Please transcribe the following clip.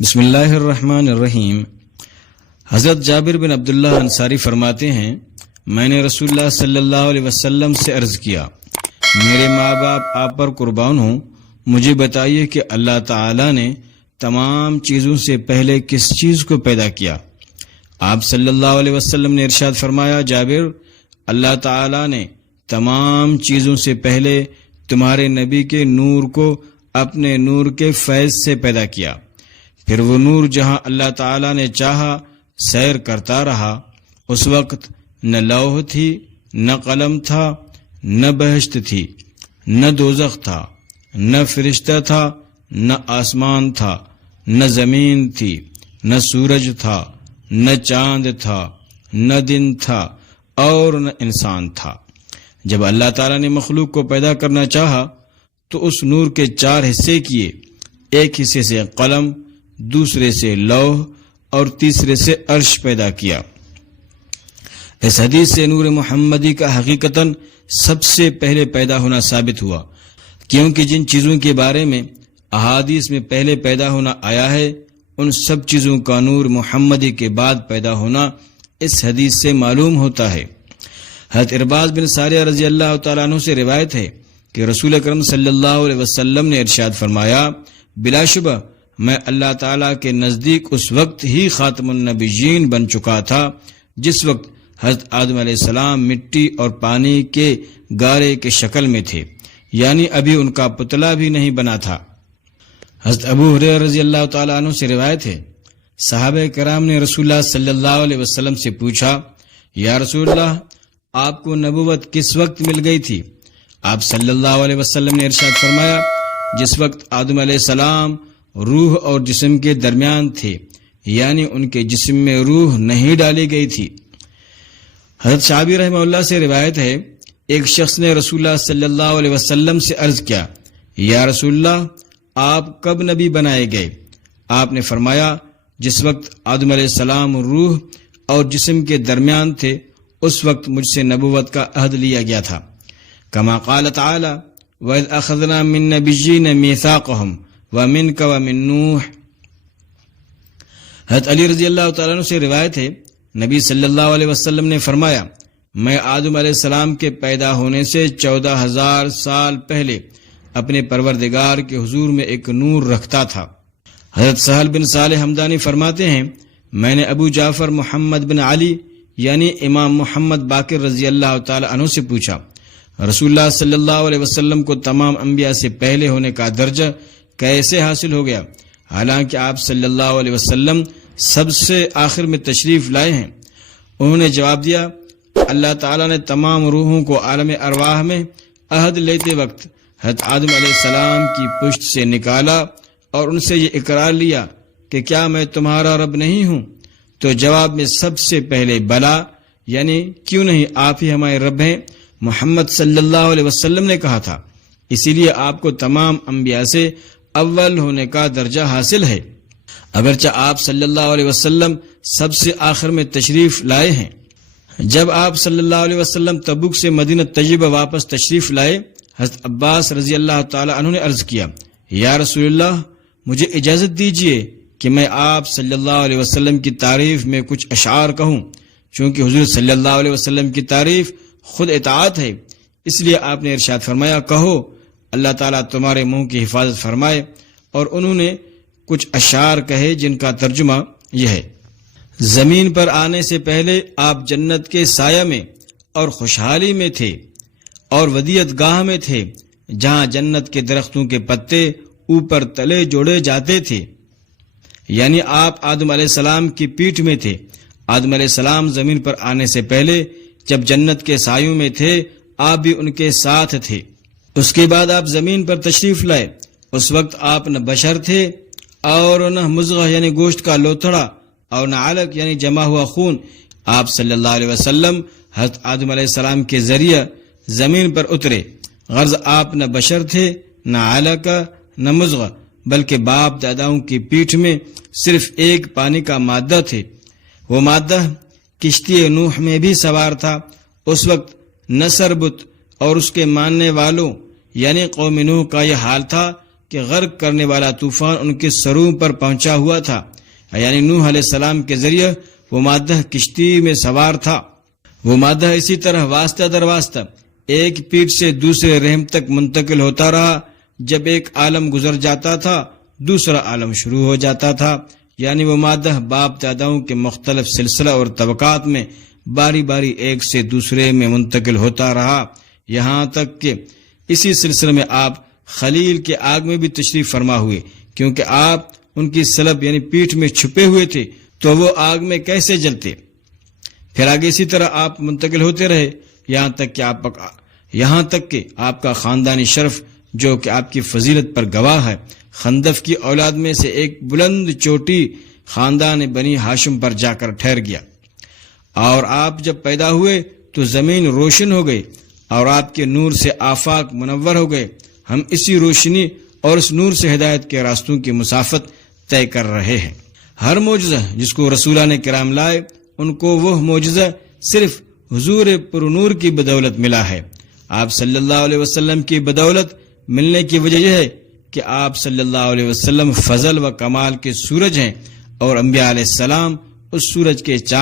بسم اللہ الرحمن الرحیم۔ حضرت جابر بن عبداللہ انصاری فرماتے ہیں، میں نے رسول اللہ صلی اللہ علیہ وسلم سے عرض کیا، میرے ماں باپ آپ پر قربان ہوں، مجھے بتائیے کہ اللہ تعالی نے تمام چیزوں سے پہلے کس چیز کو پیدا کیا؟ آپ صلی اللہ علیہ وسلم نے ارشاد فرمایا، جابر، اللہ تعالی نے تمام چیزوں سے پہلے تمہارے نبی کے نور کو اپنے نور کے فیض سے پیدا کیا، پھر وہ نور جہاں اللہ تعالی نے چاہا سیر کرتا رہا۔ اس وقت نہ لوح تھی، نہ قلم تھا، نہ بہشت تھی، نہ دوزخ تھا، نہ فرشتہ تھا، نہ آسمان تھا، نہ زمین تھی، نہ سورج تھا، نہ چاند تھا، نہ دن تھا، اور نہ انسان تھا۔ جب اللہ تعالیٰ نے مخلوق کو پیدا کرنا چاہا تو اس نور کے 4 حصے کیے، ایک حصے سے قلم، دوسرے سے لوح اور تیسرے سے عرش پیدا کیا۔ اس حدیث سے نور محمدی کا حقیقتاً سب سے پہلے پیدا ہونا ثابت ہوا، کیونکہ جن چیزوں کے بارے میں احادیث میں پہلے پیدا ہونا آیا ہے ان سب چیزوں کا نور محمدی کے بعد پیدا ہونا اس حدیث سے معلوم ہوتا ہے۔ حضرت ارباز بن ساریہ رضی اللہ تعالیٰ عنہ سے روایت ہے کہ رسول اکرم صلی اللہ علیہ وسلم نے ارشاد فرمایا، بلا شبہ میں اللہ تعالیٰ کے نزدیک اس وقت ہی خاتم النبیین بن چکا تھا جس وقت حضرت آدم علیہ السلام مٹی اور پانی کے گارے کے شکل میں تھے، یعنی ابھی ان کا پتلا بھی نہیں بنا تھا۔ حضرت ابو ہریرہ رضی اللہ تعالیٰ عنہ سے روایت ہے، صحابہ کرام نے رسول اللہ صلی اللہ علیہ وسلم سے پوچھا، یا رسول اللہ، آپ کو نبوت کس وقت مل گئی تھی؟ آپ صلی اللہ علیہ وسلم نے ارشاد فرمایا، جس وقت آدم علیہ السلام روح اور جسم کے درمیان تھے، یعنی ان کے جسم میں روح نہیں ڈالی گئی تھی۔ حضرت شعبی رحمہ اللہ سے روایت ہے، ایک شخص نے رسول اللہ صلی اللہ علیہ وسلم سے عرض کیا، یا رسول اللہ، آپ کب نبی بنائے گئے؟ آپ نے فرمایا، جس وقت آدم علیہ السلام روح اور جسم کے درمیان تھے اس وقت مجھ سے نبوت کا عہد لیا گیا تھا، کما قال تعالی، وَإِذْ أَخَذْنَا مِن نَّبِيِّينَ مِيثَاقَهُمْ وَمِنْكَ وَمِن نُوحٍ۔ حضرت علی رضی اللہ تعالیٰ عنہ سے روایت ہے، نبی صلی اللہ علیہ وسلم نے فرمایا، میں آدم علیہ السلام کے پیدا ہونے سے 14,000 سال پہلے اپنے پروردگار کے حضور میں ایک نور رکھتا تھا۔ حضرت سہل بن صالح حمدانی فرماتے ہیں، میں نے ابو جعفر محمد بن علی یعنی امام محمد باقر رضی اللہ تعالیٰ عنہ سے پوچھا، رسول اللہ صلی اللہ علیہ وسلم کو تمام انبیاء سے پہلے ہونے کا درجہ کیسے حاصل ہو گیا، حالانکہ آپ صلی اللہ علیہ وسلم سب سے آخر میں تشریف لائے ہیں؟ انہوں نے جواب دیا، اللہ تعالیٰ نے تمام روحوں کو عالم ارواح میں عہد لیتے وقت حضرت آدم علیہ السلام کی پشت سے نکالا اور ان سے یہ اقرار لیا کہ کیا میں تمہارا رب نہیں ہوں؟ تو جواب میں سب سے پہلے بلا، یعنی کیوں نہیں، آپ ہی ہمارے رب ہیں، محمد صلی اللہ علیہ وسلم نے کہا تھا۔ اسی لیے آپ کو تمام انبیاء سے اول ہونے کا درجہ حاصل ہے، اگرچہ آپ صلی اللہ علیہ وسلم سب سے آخر میں تشریف لائے ہیں۔ جب آپ صلی اللہ علیہ وسلم تبوک سے مدینہ طیبہ واپس تشریف لائے، حضرت عباس رضی اللہ تعالی عنہ نے عرض کیا، یا رسول اللہ، مجھے اجازت دیجیے کہ میں آپ صلی اللہ علیہ وسلم کی تعریف میں کچھ اشعار کہوں، چونکہ حضور صلی اللہ علیہ وسلم کی تعریف خود اطاعت ہے، اس لیے آپ نے ارشاد فرمایا، کہو، اللہ تعالیٰ تمہارے منہ کی حفاظت فرمائے۔ اور انہوں نے کچھ اشعار کہے جن کا ترجمہ یہ ہے، زمین پر آنے سے پہلے آپ جنت کے سایہ میں اور خوشحالی میں تھے اور ودیعت گاہ میں تھے، جہاں جنت کے درختوں کے پتے اوپر تلے جوڑے جاتے تھے، یعنی آپ آدم علیہ السلام کی پیٹھ میں تھے۔ آدم علیہ السلام زمین پر آنے سے پہلے جب جنت کے سایوں میں تھے، آپ بھی ان کے ساتھ تھے۔ اس کے بعد آپ زمین پر تشریف لائے، اس وقت آپ نہ بشر تھے اور نہ مضغہ یعنی گوشت کا لوتھڑا اور نہ علق یعنی جمع ہوا خون۔ آپ صلی اللہ علیہ وسلم حضرت آدم علیہ السلام کے ذریعہ زمین پر اترے، غرض آپ نہ بشر تھے، نہ علق، نہ مضغہ، بلکہ باپ داداؤں کی پیٹھ میں صرف ایک پانی کا مادہ تھے۔ وہ مادہ کشتی نوح میں بھی سوار تھا۔ اس وقت نصر بت اور اس کے ماننے والوں یعنی قوم نوح کا یہ حال تھا، کہ غرق کرنے والا طوفان ان کے سروں پر پہنچا ہوا تھا، یعنی نوح علیہ السلام کے ذریعے وہ مادہ کشتی میں سوار تھا۔ وہ مادہ اسی طرح واسطہ در واسطہ ایک پیٹ سے دوسرے رحم تک منتقل ہوتا رہا۔ جب ایک عالم گزر جاتا تھا دوسرا عالم شروع ہو جاتا تھا، یعنی وہ مادہ باپ داداؤں کے مختلف سلسلہ اور طبقات میں باری باری ایک سے دوسرے میں منتقل ہوتا رہا، یہاں تک کہ اسی سلسلے میں آپ خلیل کے آگ میں بھی تشریف فرما ہوئے، کیونکہ آپ ان کی سلب یعنی پیٹھ میں چھپے ہوئے تھے تو وہ آگ میں کیسے جلتے۔ پھر آگے اسی طرح آپ منتقل ہوتے رہے یہاں تک کہ آپ کا خاندانی شرف جو کہ آپ کی فضیلت پر گواہ ہے، خندف کی اولاد میں سے ایک بلند چوٹی خاندان بنی ہاشم پر جا کر ٹھہر گیا، اور آپ جب پیدا ہوئے تو زمین روشن ہو گئی اور آپ کے نور سے آفاق منور ہو گئے۔ ہم اسی روشنی اور اس نور سے ہدایت کے راستوں کی مسافت طے کر رہے ہیں۔ ہر معجزہ جس کو رسولان کرام لائے ان کو وہ معجزہ صرف حضور پر نور کی بدولت ملا ہے۔ آپ صلی اللہ علیہ وسلم کی بدولت ملنے کی وجہ یہ ہے کہ آپ صلی اللہ علیہ وسلم فضل و کمال کے سورج ہیں، اور انبیاء علیہ السلام اس سورج کے چاند